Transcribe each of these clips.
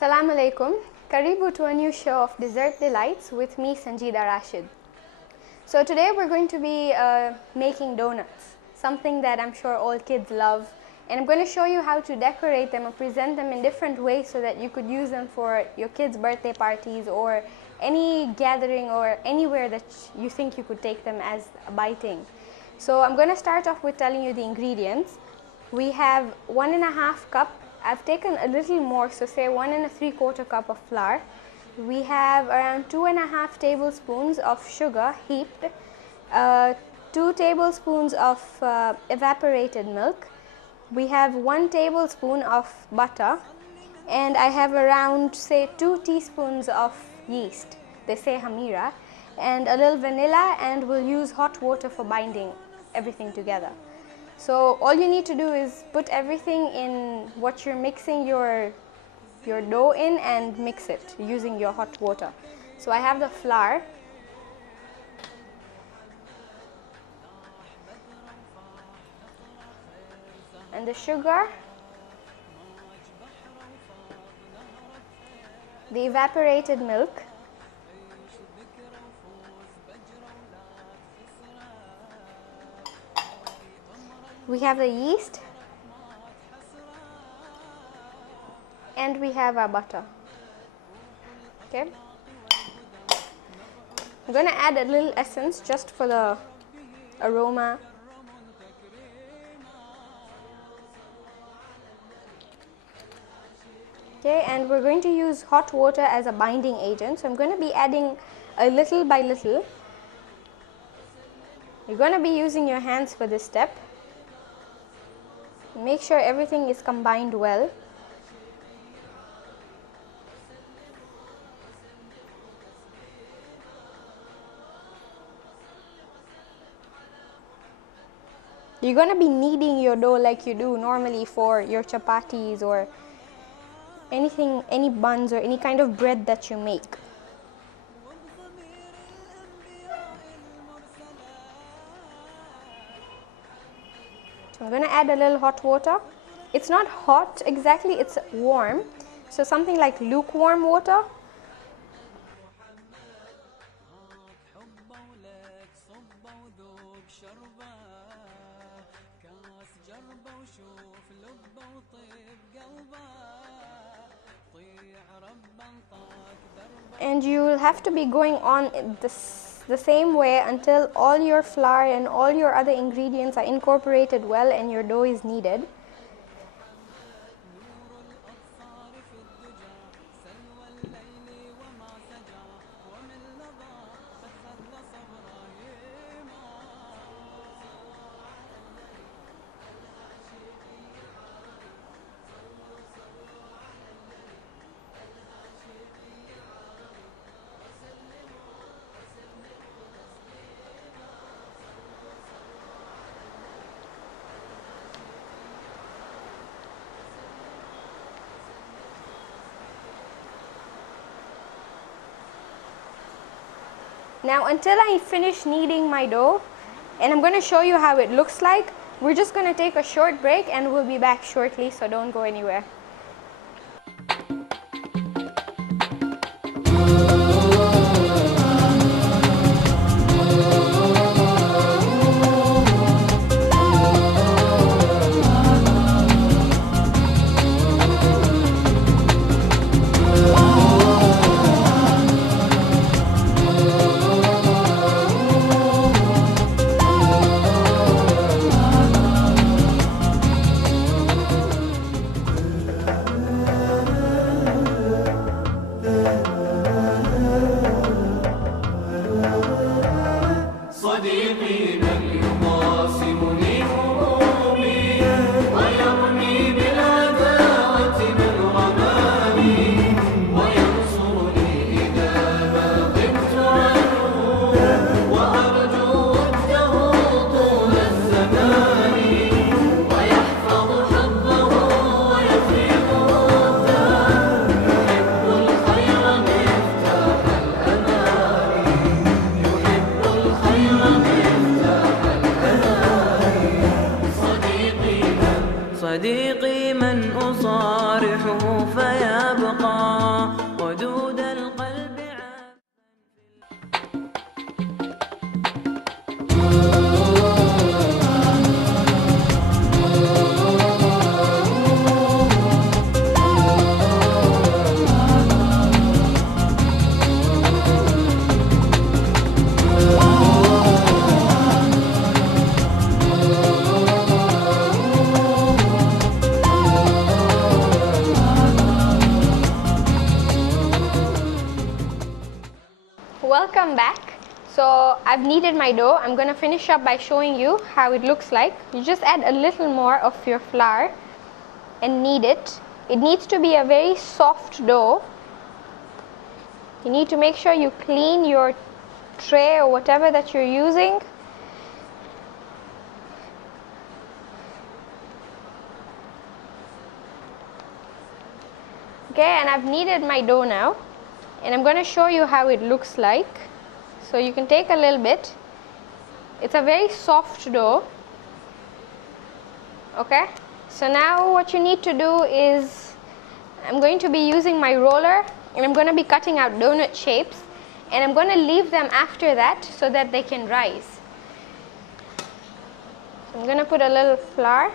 Assalamu alaikum. Karibu to a new show of Dessert Delights with me, Sanjida Rashid. So today we're going to be making donuts, something that I'm sure all kids love. And I'm going to show you how to decorate them or present them in different ways so that you could use them for your kids' birthday parties or any gathering or anywhere that you think you could take them as a biting. So I'm going to start off with telling you the ingredients. We have 1.5 cup. I've taken a little more, so say 1 3/4 cup of flour. We have around 2.5 tablespoons of sugar heaped, 2 tablespoons of evaporated milk. We have 1 tablespoon of butter, and I have around say 2 teaspoons of yeast, they say hamira, and a little vanilla, and we'll use hot water for binding everything together. So all you need to do is put everything in what you're mixing your dough in and mix it using your hot water. So I have the flour, and the sugar, the evaporated milk, we have the yeast, and we have our butter. Okay, I'm going to add a little essence just for the aroma. Okay, and we're going to use hot water as a binding agent, so I'm going to be adding a little by little. You're going to be using your hands for this step. Make sure everything is combined well. You're going to be kneading your dough like you do normally for your chapatis or anything, any buns or any kind of bread that you make. So I'm going to add a little hot water. It's not hot exactly, it's warm. So something like lukewarm water. And you will have to be going on the same way until all your flour and all your other ingredients are incorporated well and your dough is kneaded. Now until I finish kneading my dough, and I'm going to show you how it looks like, we're just going to take a short break and we'll be back shortly, so don't go anywhere. Welcome back. So I've kneaded my dough. I'm going to finish up by showing you how it looks like. You just add a little more of your flour and knead it. It needs to be a very soft dough. You need to make sure you clean your tray or whatever that you're using. Okay, and I've kneaded my dough now, and I'm going to show you how it looks like. So you can take a little bit. It's a very soft dough. Okay, so now what you need to do is, I'm going to be using my roller and I'm going to be cutting out donut shapes, and I'm going to leave them after that so that they can rise. So I'm going to put a little flour.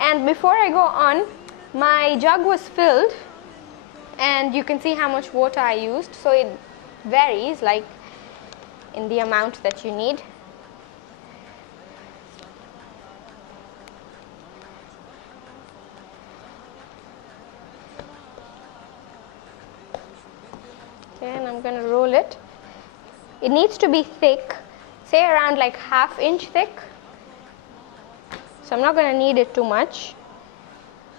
And before I go on, my jug was filled, and you can see how much water I used, so it varies like in the amount that you need. Okay, and I'm going to roll it. It needs to be thick, say around like ½ inch thick. So I'm not going to knead it too much.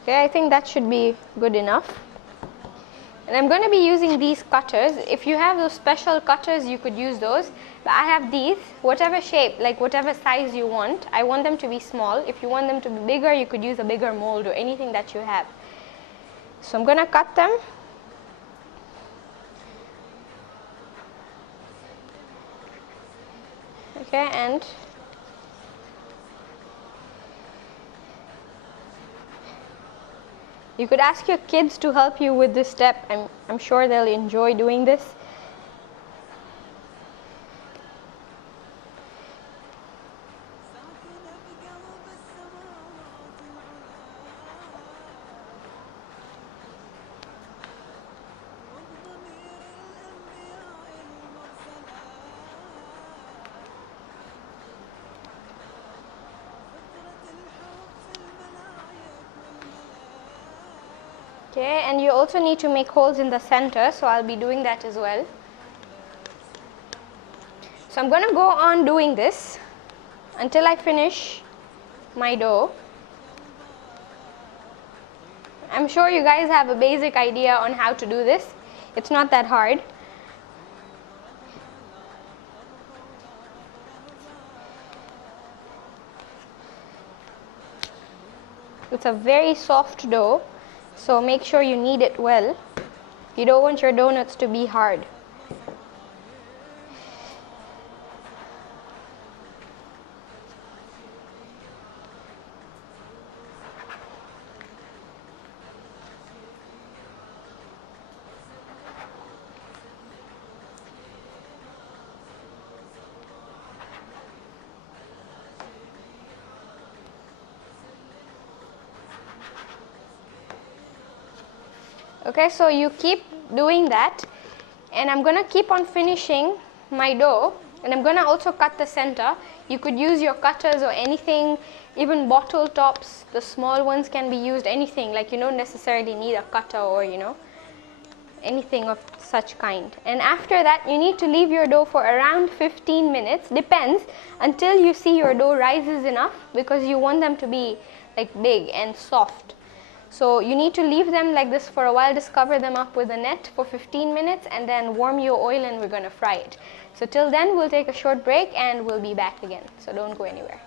Okay, I think that should be good enough. And I'm going to be using these cutters. If you have those special cutters, you could use those. But I have these, whatever shape, like whatever size you want. I want them to be small. If you want them to be bigger, you could use a bigger mold or anything that you have. So I'm going to cut them. Okay, and you could ask your kids to help you with this step. I'm sure they'll enjoy doing this. Okay, and you also need to make holes in the center, so I'll be doing that as well. So I'm going to go on doing this until I finish my dough. I'm sure you guys have a basic idea on how to do this. It's not that hard. It's a very soft dough, so make sure you knead it well. You don't want your donuts to be hard. Okay, so you keep doing that, and I'm going to keep on finishing my dough, and I'm going to also cut the center. You could use your cutters or anything, even bottle tops, the small ones can be used, anything, like you don't necessarily need a cutter or anything of such kind. And after that, you need to leave your dough for around 15 minutes, depends, until you see your dough rises enough, because you want them to be like big and soft. So you need to leave them like this for a while, just cover them up with a net for 15 minutes and then warm your oil and we're going to fry it. So till then we'll take a short break and we'll be back again. So don't go anywhere.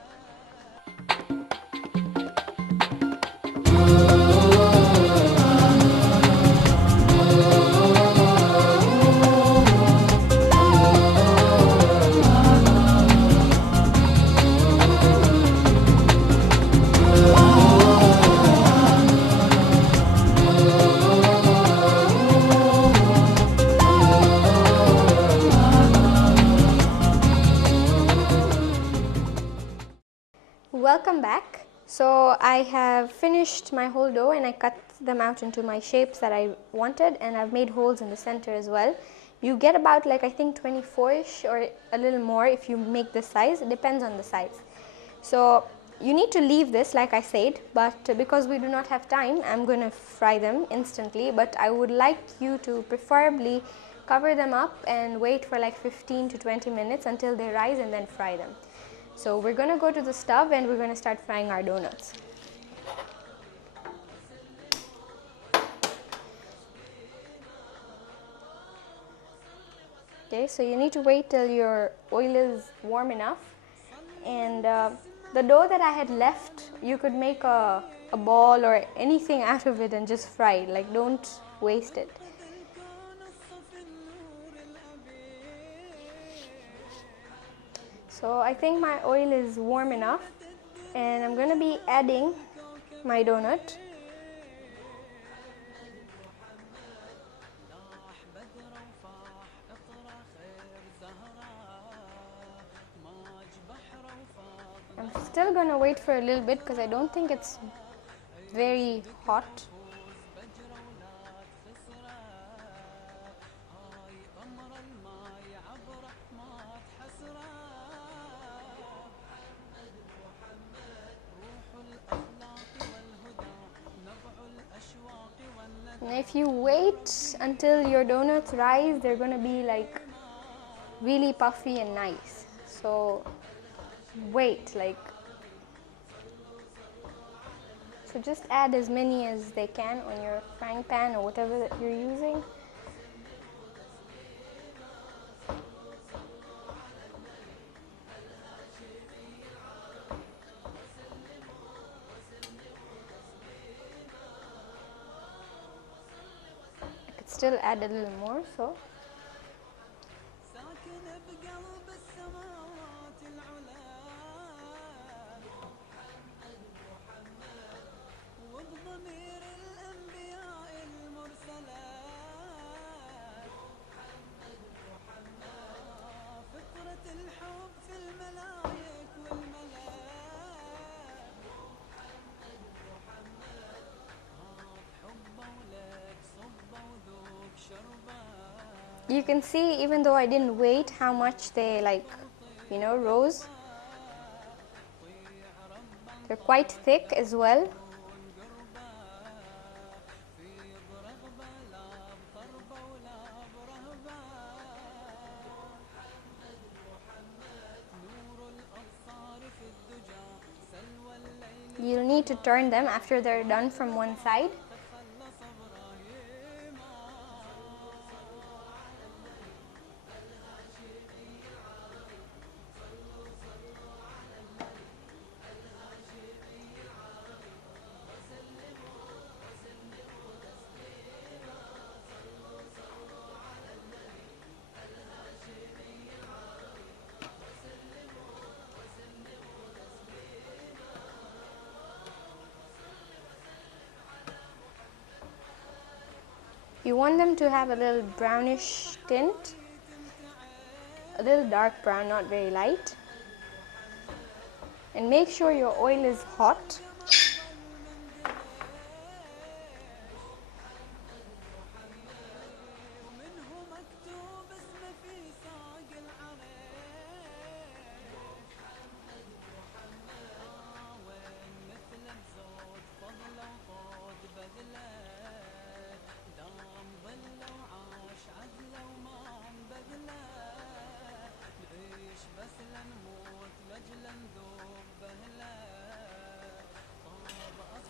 Welcome back. So I have finished my whole dough and I cut them out into my shapes that I wanted, and I've made holes in the center as well. You get about like I think 24ish or a little more if you make this size. It depends on the size. So you need to leave this like I said, but because we do not have time, I'm going to fry them instantly. But I would like you to preferably cover them up and wait for like 15 to 20 minutes until they rise and then fry them. So we're going to go to the stove and we're going to start frying our donuts. Okay, so you need to wait till your oil is warm enough. And the dough that I had left, you could make a ball or anything out of it and just fry it. Like, don't waste it. So I think my oil is warm enough, and I'm going to be adding my donut. I'm still going to wait for a little bit because I don't think it's very hot. And if you wait until your donuts rise, they're going to be like really puffy and nice. So wait, so just add as many as they can on your frying pan or whatever that you're using. I could still add a little more, so you can see, even though I didn't wait, how much they rose. They're quite thick as well. You'll need to turn them after they're done from one side. You want them to have a little brownish tint, a little dark brown, not very light. And make sure your oil is hot.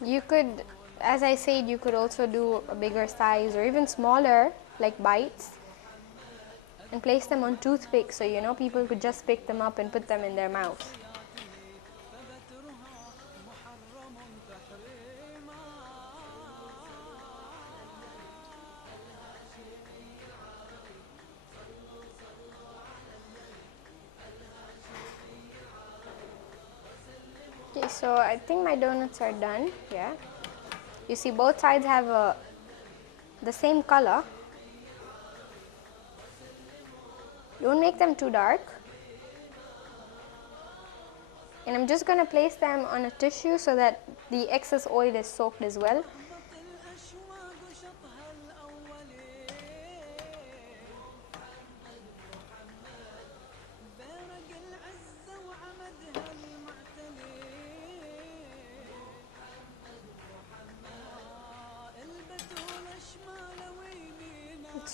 You could, as I said, you could also do a bigger size or even smaller, like bites, and place them on toothpicks so people could just pick them up and put them in their mouth. Okay, so I think my donuts are done. Yeah, you see both sides have the same color. Don't make them too dark. And I'm just going to place them on a tissue so that the excess oil is soaked as well.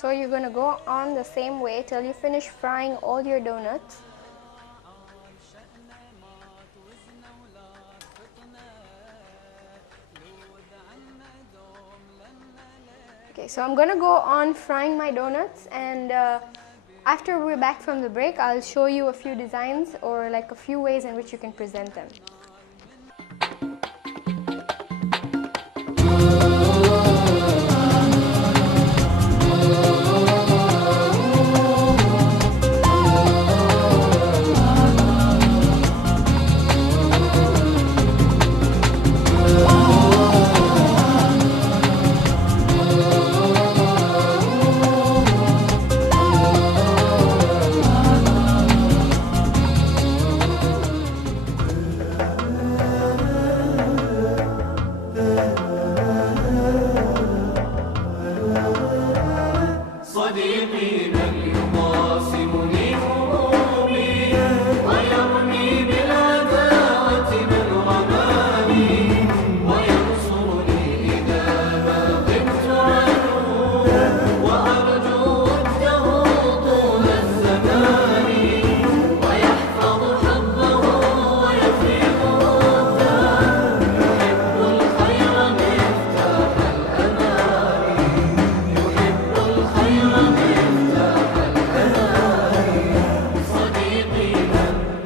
So you're going to go on the same way till you finish frying all your donuts. Okay, so I'm going to go on frying my donuts, and after we're back from the break, I'll show you a few designs or like a few ways in which you can present them. صديقي من يخاصمني همومي ويرمي بالعداوة من رماني وينصرني إذا ما غبت عنه وأرجو وده طول الزمان ويحفظ حظه ويفيض وده يحب الخير مفتاح الأمان يحب الخير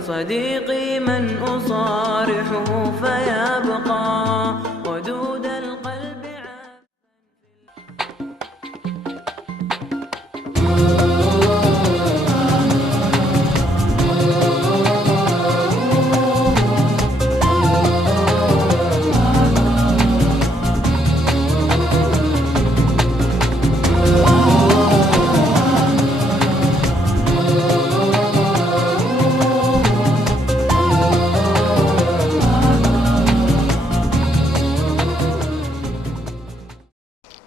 صديقي من أصارحه فيبقى ودود القلب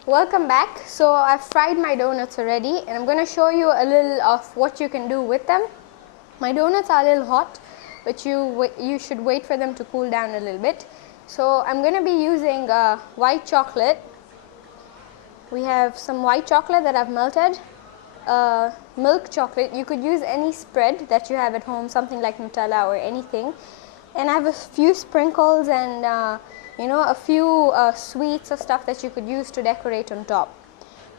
Welcome back. So I've fried my donuts already, and I'm going to show you a little of what you can do with them. My donuts are a little hot, but you should wait for them to cool down a little bit. So I'm going to be using white chocolate. We have some white chocolate that I've melted, milk chocolate. You could use any spread that you have at home, something like Nutella or anything. And I have a few sprinkles and a few sweets or stuff that you could use to decorate on top.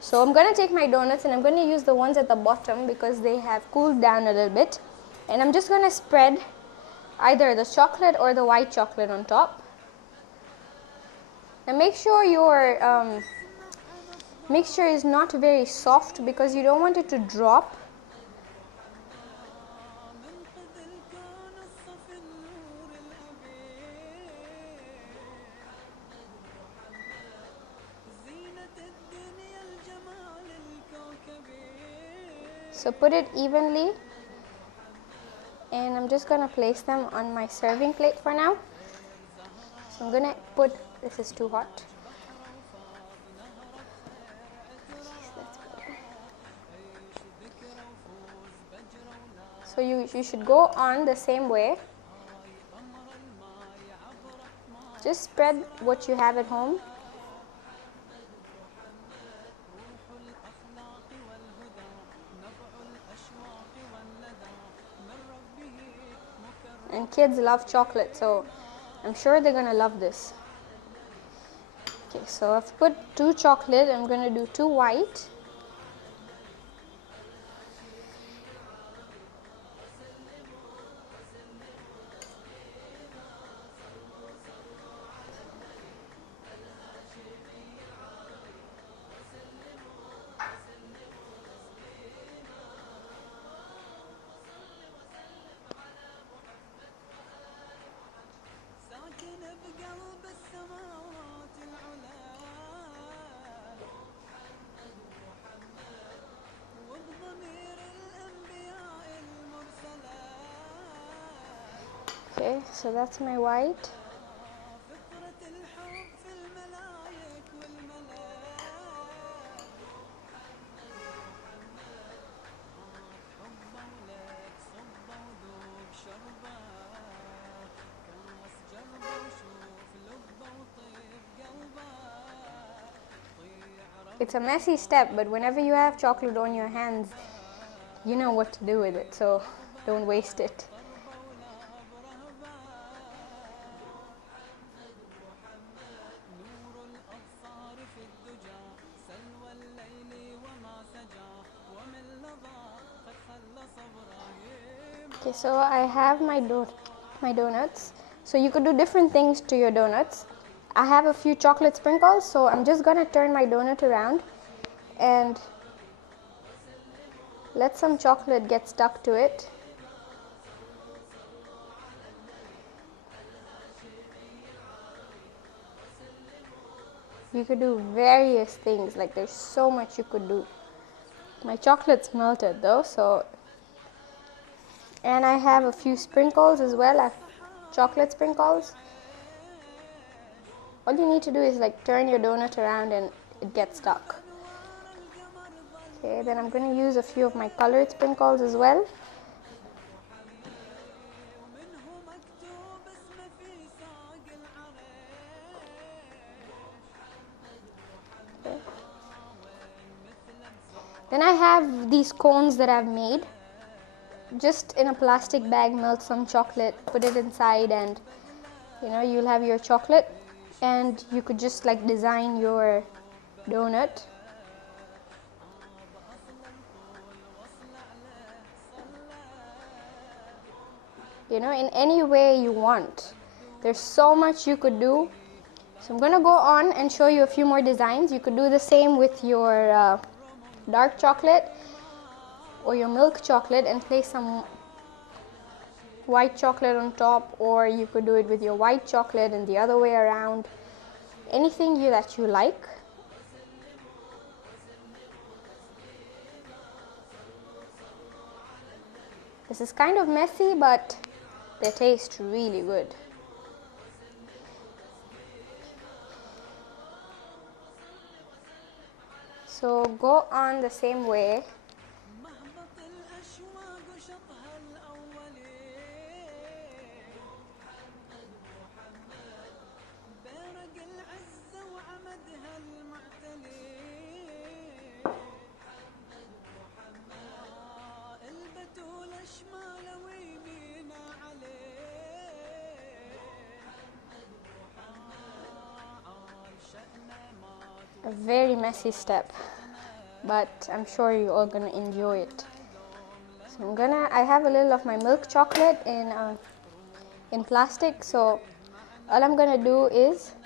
So I'm going to take my donuts and I'm going to use the ones at the bottom because they have cooled down a little bit. And I'm just going to spread either the chocolate or the white chocolate on top. And make sure your mixture is not very soft because you don't want it to drop. So put it evenly, and I'm just going to place them on my serving plate for now. So I'm going to put, this is too hot. So you should go on the same way. Just spread what you have at home. And kids love chocolate, so I'm sure they're going to love this. Okay, so I've put 2 chocolate, I'm going to do 2 white. Okay, so that's my white. It's a messy step, but whenever you have chocolate on your hands, you know what to do with it, so don't waste it. Okay, so I have my donuts. So you could do different things to your donuts. I have a few chocolate sprinkles, so I'm just gonna turn my donut around and let some chocolate get stuck to it. You could do various things, like there's so much you could do. My chocolate's melted though, so, and I have a few sprinkles as well. I have chocolate sprinkles. All you need to do is like turn your donut around and it gets stuck. Okay, then I'm going to use a few of my colored sprinkles as well. Okay. Then I have these cones that I've made. Just in a plastic bag, melt some chocolate, put it inside, and you'll have your chocolate, and you could just like design your donut. In any way you want. There's so much you could do. So I'm gonna go on and show you a few more designs. You could do the same with your dark chocolate or your milk chocolate and place some white chocolate on top, or you could do it with your white chocolate and the other way around. Anything that you like. This is kind of messy, but they taste really good. So go on the same way. A very messy step, but I'm sure you're all gonna enjoy it. So I have a little of my milk chocolate in plastic, so all I'm gonna do is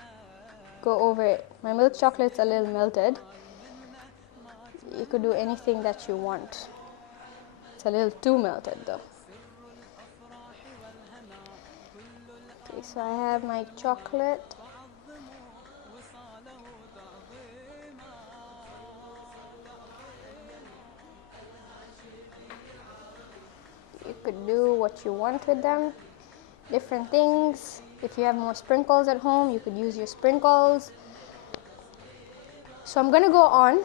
go over it. My milk chocolate's a little melted. You could do anything that you want. It's a little too melted though. Okay, so I have my chocolate. You could do what you want with them, different things. If you have more sprinkles at home, you could use your sprinkles. So I'm going to go on,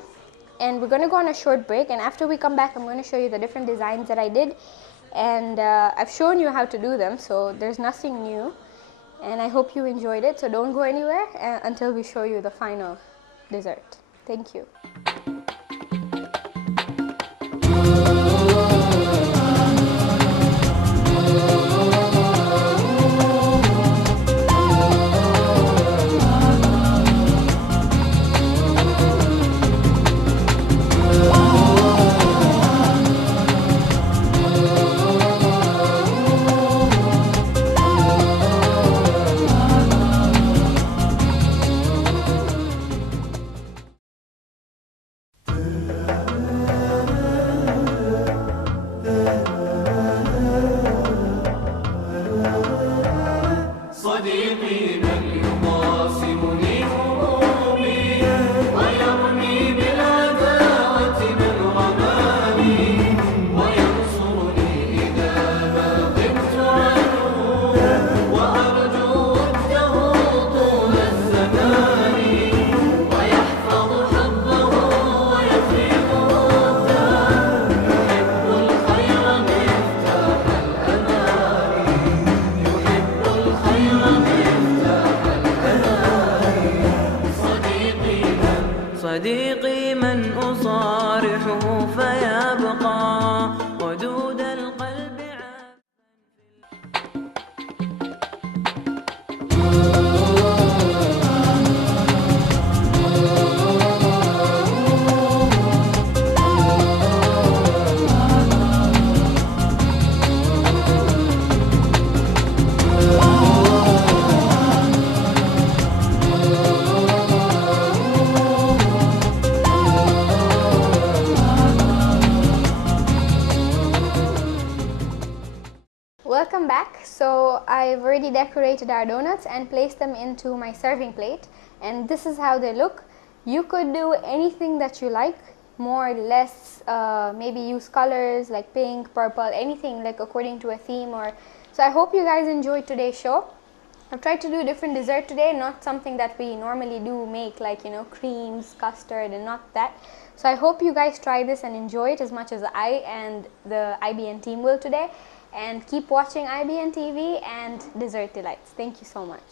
and we're going to go on a short break, and after we come back I'm going to show you the different designs that I did, and I've shown you how to do them, so there's nothing new, and I hope you enjoyed it. So don't go anywhere until we show you the final dessert. Thank you. صديقي من أصارحه فيبقى ودود القلب Welcome back. So I've already decorated our donuts and placed them into my serving plate, and this is how they look. You could do anything that you like, more or less, maybe use colors like pink, purple, anything like according to a theme. So I hope you guys enjoyed today's show. I've tried to do a different dessert today, not something that we normally do make, like, you know, creams, custard, and not that. So I hope you guys try this and enjoy it as much as I and the IBN team will today. And keep watching IBN TV and Dessert Delights. Thank you so much.